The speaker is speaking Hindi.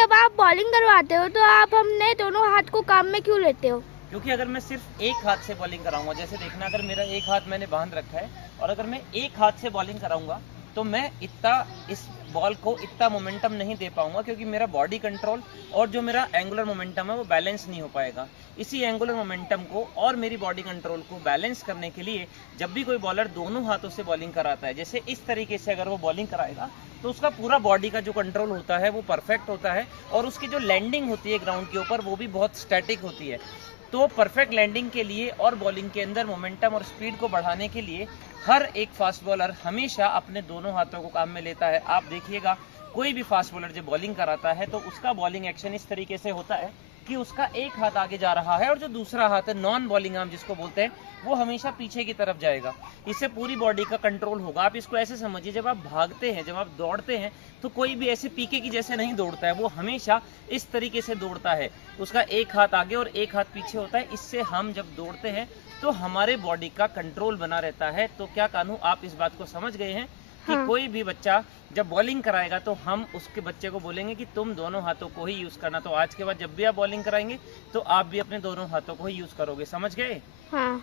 जब आप बॉलिंग करवाते हो तो आप हमने दोनों हाथ को काम में क्यों लेते हो? क्योंकि अगर मैं सिर्फ एक हाथ से बॉलिंग कराऊंगा, जैसे देखना अगर मेरा एक हाथ मैंने बांध रखा है और अगर मैं एक हाथ से बॉलिंग कराऊंगा तो मैं इतना इस बॉल को इतना मोमेंटम नहीं दे पाऊंगा, क्योंकि मेरा बॉडी कंट्रोल और जो मेरा एंगुलर मोमेंटम है वो बैलेंस नहीं हो पाएगा। इसी एंगुलर मोमेंटम को और मेरी बॉडी कंट्रोल को बैलेंस करने के लिए जब भी कोई बॉलर दोनों हाथों से बॉलिंग कराता है, जैसे इस तरीके से अगर वो बॉलिंग कराएगा तो उसका पूरा बॉडी का जो कंट्रोल होता है वो परफेक्ट होता है और उसकी जो लैंडिंग होती है ग्राउंड के ऊपर वो भी बहुत स्टैटिक होती है। तो परफेक्ट लैंडिंग के लिए और बॉलिंग के अंदर मोमेंटम और स्पीड को बढ़ाने के लिए हर एक फास्ट बॉलर हमेशा अपने दोनों हाथों को काम में लेता है। आप देखिएगा कोई भी फास्ट बॉलर जब बॉलिंग कराता है तो उसका बॉलिंग एक्शन इस तरीके से होता है कि उसका एक हाथ आगे जा रहा है और जो दूसरा हाथ है नॉन बॉलिंग आर्म जिसको बोलते हैं वो हमेशा पीछे की तरफ जाएगा। इससे पूरी बॉडी का कंट्रोल होगा। आप इसको ऐसे समझिए, जब आप भागते हैं, जब आप दौड़ते हैं तो कोई भी ऐसे पीके की जैसे नहीं दौड़ता है, वो हमेशा इस तरीके से दौड़ता है। उसका एक हाथ आगे और एक हाथ पीछे होता है। इससे हम जब दौड़ते हैं तो हमारे बॉडी का कंट्रोल बना रहता है। तो क्या कान्हू आप इस बात को समझ गए हैं कि हाँ। कोई भी बच्चा जब बॉलिंग कराएगा तो हम उसके बच्चे को बोलेंगे कि तुम दोनों हाथों को ही यूज करना। तो आज के बाद जब भी आप बॉलिंग कराएंगे तो आप भी अपने दोनों हाथों को ही यूज करोगे। समझ गए? हाँ।